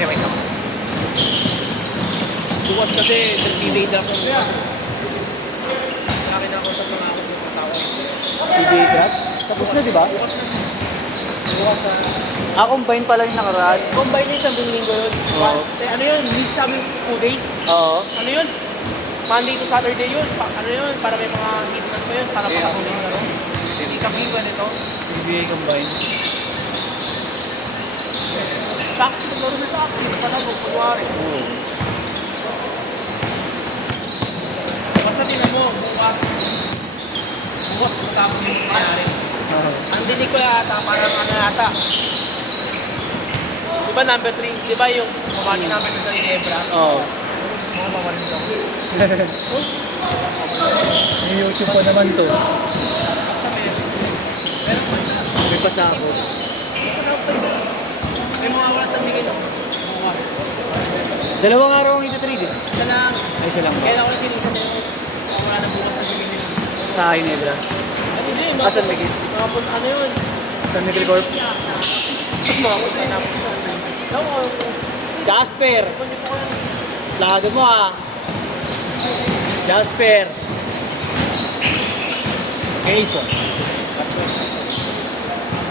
Hindi, wait lang. Bukas kasi, nag-debate ako. Akin ako sa mga ako ng tao. PGA Cup? Tapos na, di ba? Bukas na. Bukas na. Ah, combine pala yung nakaraan. Combine yun sa linggo yun. Oo. Ano yun? Miss kami 2 days. Oo. Ano yun? Monday to Saturday yun. Ano yun? Para may mga hitman ko yun. Para pakakunin yung laro. Hindi kami ba nito? PGA combine. Sakto maglaro na sa akin. Panago, kunwari. Oo. Basta tinan mo, bukas. Bukas, matapos yung nangyari. Ang dinig ko yata, parang ano yata. Diba number 3? Diba yung kumani namin sa Ginebra? Oo. Mga mawarin daw. May YouTube pa naman to. Sa meron pa. May pasako. May mga wala sa bigay ng bukas. Dalawang araw ang ito-trade eh. Isa lang. Ay, isa lang ba? Kaya ako sinisa mo. Wala na bukas sa bigay nila. Sa Ginebra. At hindi, Ah, San Miguel. ano yun? San Miguel Corp. Mapun na namin. Jasper! Lado mo ah. Jasper. Quezon.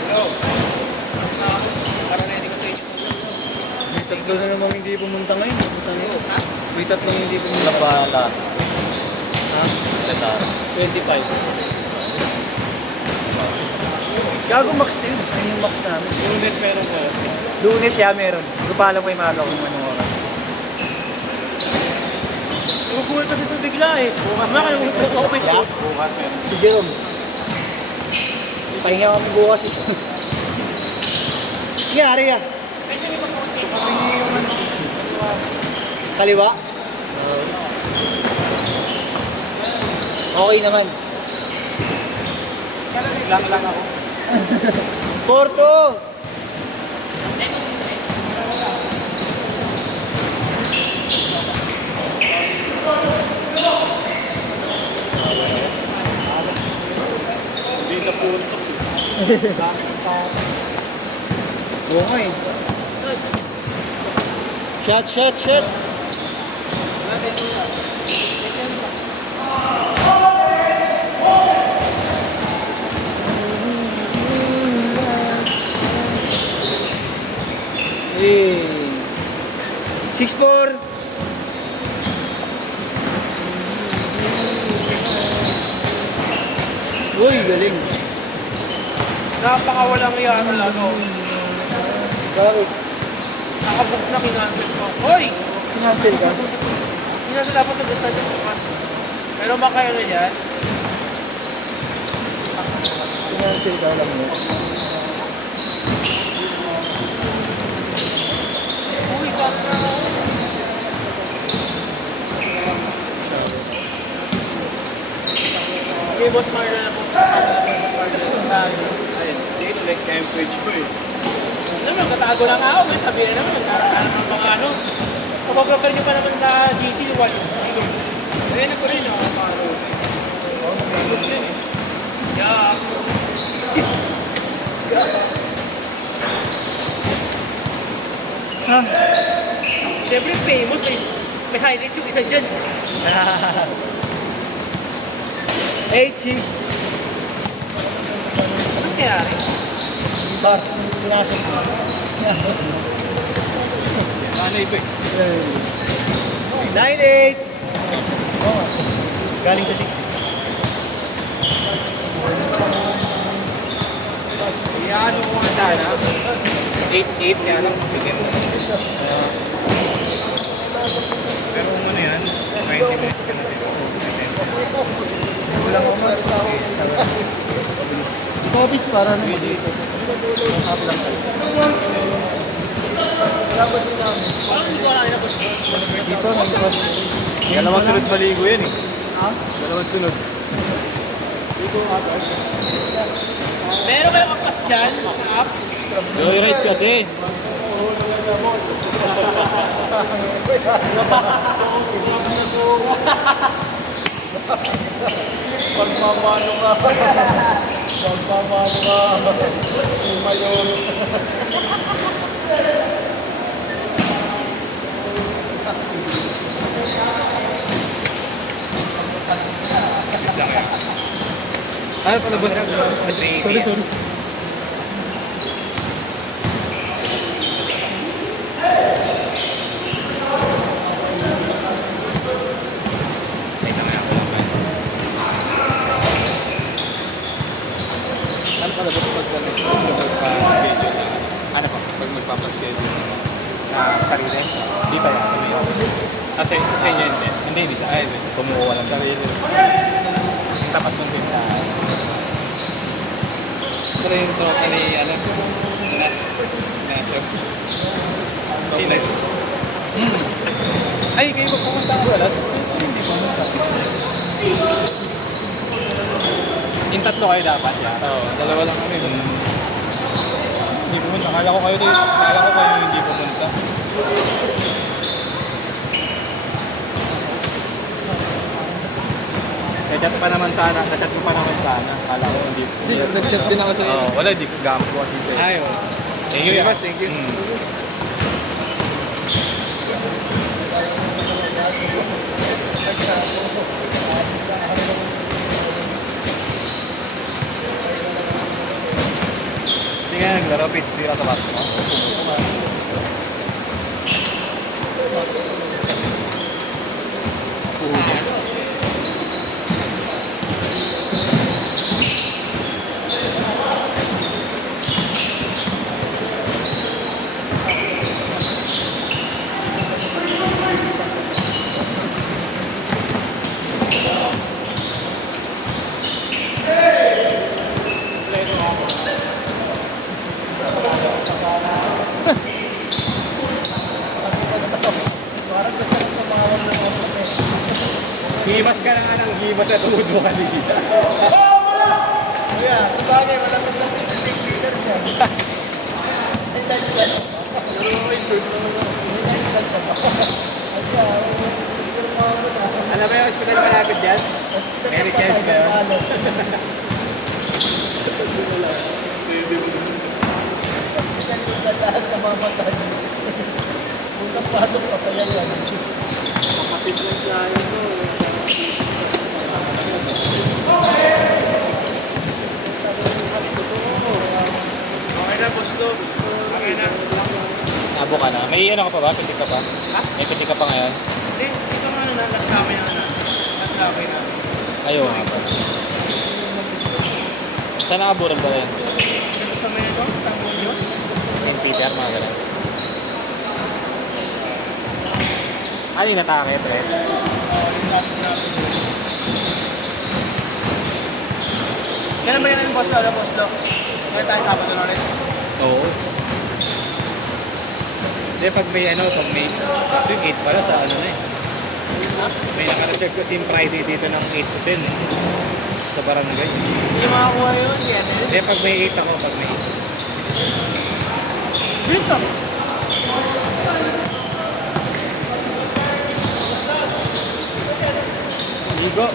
Hello. Para ready ko sa inyo. May tatlo na namang hindi pumunta ngayon. May tatlong hindi pumunta. Lapala. Ha? Latara. 25. Gago max na yun. Ano yung max namin? Lunes meron ko. Lunes ya meron. Hindi pa alam ko yung maaga kung anong oras. Nagugulat kasi ito bigla eh. Bukas na kayo open ko. Bukas meron. Si Jerome. Pahinga kami bukas eh. Nangyari ya. Kasi may pagkakusin. Kaliwa? Okay naman. Lang ako. Porto! Hindi sa punto. Oo nga eh. Shot! Eh. 6-4. Uy, galing. Napakawalang iya talaga. Bakit? Nakabook na kinancel ko. Hoy! Kinancel ka? Kinancel dapat sa gusto niya bukas. Pero ba kayo na yan? Kinancel ka lang mo. Uy, baka. Okay, Boss Marlon na po. Ayun, dito like Cambridge ko eh. Alam mo, katago lang ako. May sabihin naman, nagkakaroon ng mga ano. Kapag-prepare nyo pa naman sa GC, wala. Ayun ako rin, oh. Gusto yun eh. Yeah. Ha? Siyempre, famous. May highlights yung isa dyan. 8-6. Anong kayari? Bar. Pinasok ko. Anay ba eh? 9-8. Oh, galing sa 6. Iyaano ko nga sana. 8-8 kaya lang. Bigyan mo. Pero kung ano yan, 20 minutes ka na din. Wala ko man. Covid para naman. Parang hindi ko alam na gusto. Dito nag Dalawang sunod maligo yan eh. Ha? Dalawang sunod. Meron kayong akpas dyan, mga apps. Joyride kasi. Pagmamano ka. Pagmamano ka. Mayon. Ay, palabas. Sorry, sorry. Ay, tama ako naman. Ano palabas pag magpa-schedule na? Ano pa? Pag magpa-schedule Sa sarili? dito lang, sa may office. Kasi sa inyo hindi. Hindi sa ay, kumuha lang sarili. Yung tapat ng pintahan. Pero yung tropa ni, ano, Nasir. Sino? Ay, kayo ba pumunta ka wala? Hindi pumunta. Yung tatlo kayo dapat yan. Oo, dalawa lang kami. Hindi pumunta. Akala ko kayo hindi pumunta. Chat pa naman sana. Chat ko pa naman sana. Kala ko hindi. Hindi, nag-chat din ako sa'yo. Oo, wala, di gampo ko kasi sa'yo. Ay, oh. Thank you, boss. Thank you. Hindi nga naglaro, pitch tira sa bato mo. Himas ka na nga ng himas na tuhod mo kanina. Kuya, sabagay, malapit lang yung big leader niya. Alam mo yung hospital malapit dyan? Mary Chance ka yun? Lahat na mamatay. Unang pasok pa pa yan. Kapatid lang tayo mo. Okay na, boss Dom. Okay na. Abo ka na. May ano ka pa ba? Pitik ka pa? Ha? May pitik ka pa ngayon? Hindi, ito nga na, last kami na. Last kami na. Ayaw nga pa. Saan nakaburan ba rin? Dito sa may ito, sa Muñoz. Yung Peter, mga ganun. Ano yung natake, pre? Kailan ba yan ang boss Dom? Kaya tayo Sabado na rin. Oo. Hindi, pag may pag may, kasi 8 pala sa ano na eh. May naka-reserve kasi yung Friday dito ng 8 to 10 eh. Sa barangay. Hindi makakuha yun, yan. Hindi, pag may 8 ako, pag may 8. Wilson! Ligo.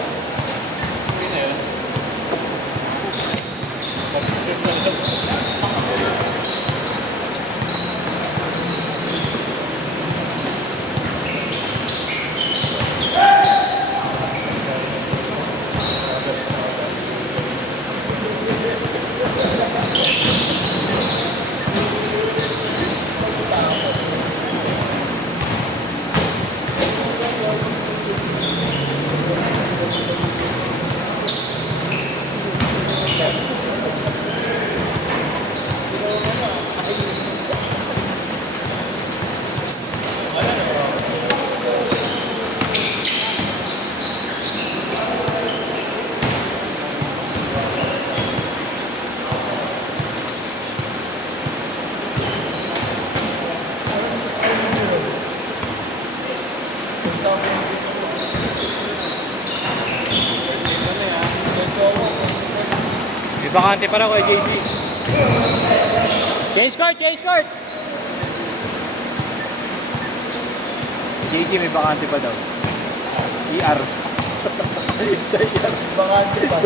May bakante pa na ko, JC. Change card! Change card! JC, may bakante pa daw. ER. Bakante pa.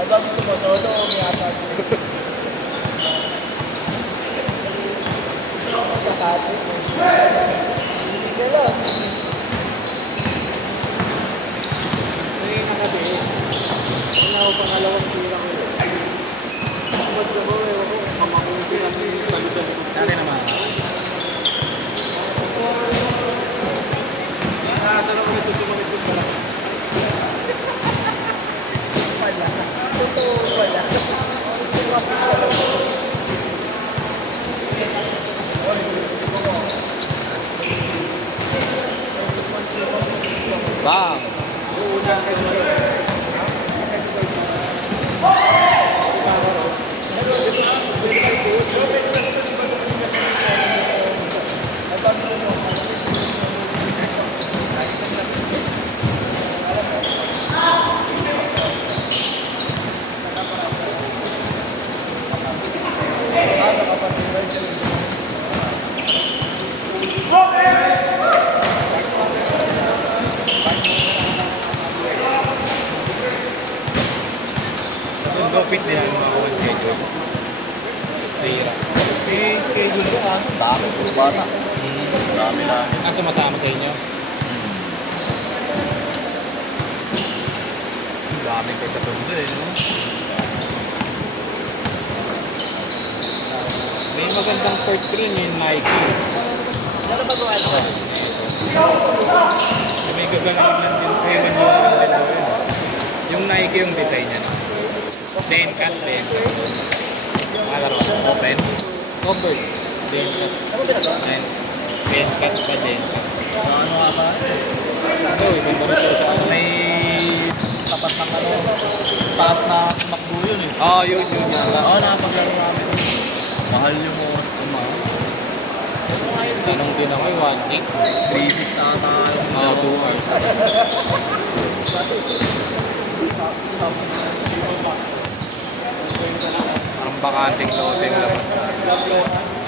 Aba, gusto mo, solo o may apat? Bakante. Hindi ka lang. Yung go fix yan, mga schedule. Mahirap. May schedule ko kaso dami puro bata. Dami na. Ah, sumasama sa inyo? Dami kay katundo eh, no? May magandang court rin yung Nike. Ano ba gawa naman? May gagalang lang din. Ewan nyo lang din daw yun. Yung Nike yung design niya. Den cut. Malaro ka. Open. Cover. Den cut. Ano ginagawa? Den cut pa den cut. Sa ano nga ba? Ito, ibang barito sa ano. May tapat ng ano, taas na makbo yun eh. Oo, yun nga lang. Oo, nakapaglaro namin. Mahal yung mga mahal. Tanong din ako, 1.8. 3.6 ata yung Oo, 2 hours. Parang bakanting lote yung labas na.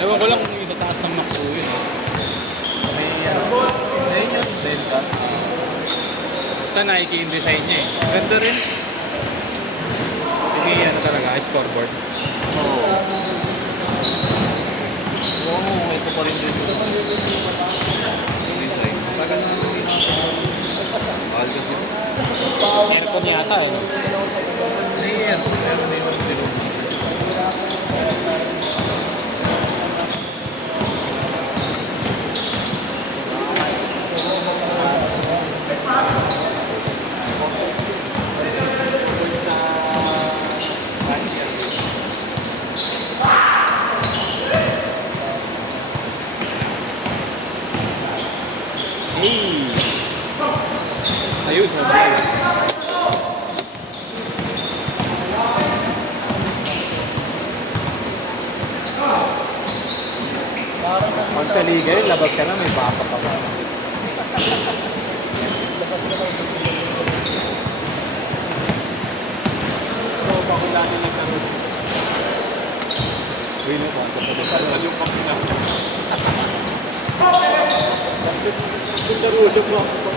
Ewan ko lang kung itataas ng McDo yun. may ano. Ayun yun, benta. Basta Nike yung design niya eh. Ganda rin. Hindi ano talaga, scoreboard. Oo. Oo, ito pa rin din. Yung design. Tagal na nang ginagawa. Mahal kasi. Aircon yata eh. No? Ayan, meron na yung tinong. Hey! Ayun, mabalik. Pag sa liga yun, labas ka na, may bata pa ba? Ito, pakulani lang ka rin. Uy, no, kung sa pagkakala yung pakina. Darulog mo ako.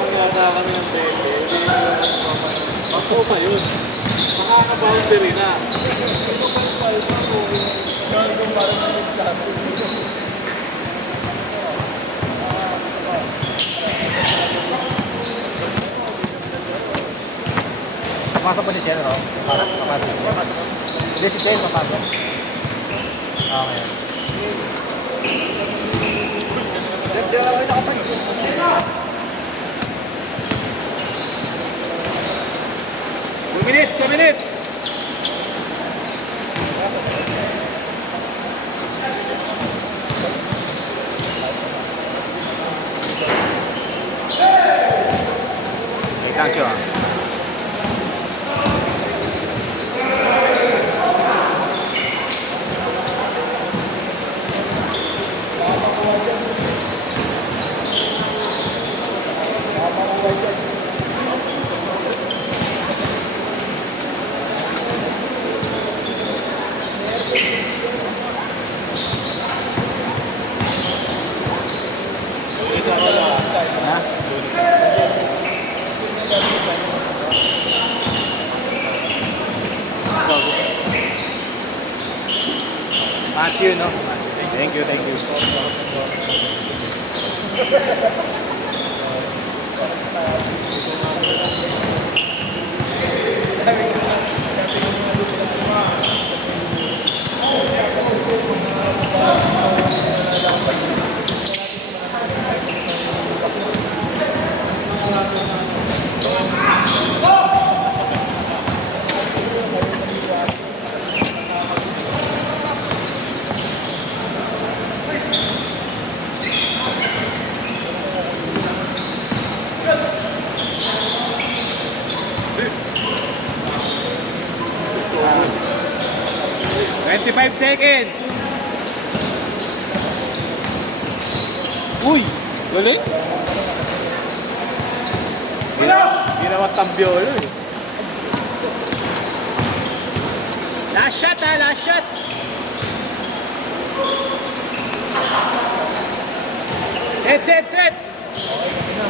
Pangata kami ng peke. Ako pa yun. Makaka-boundary na. Papasok pa si Chen, no? Papasok. Hindi si Chen, papasok. Okay. Di lang kayo nakapag. 2 minutes, 2 minutes! Wait lang, Cho. Matthew, no? Thank you, thank you. Five seconds. Uy! Galing! Ginawa tambyo yun eh. Set!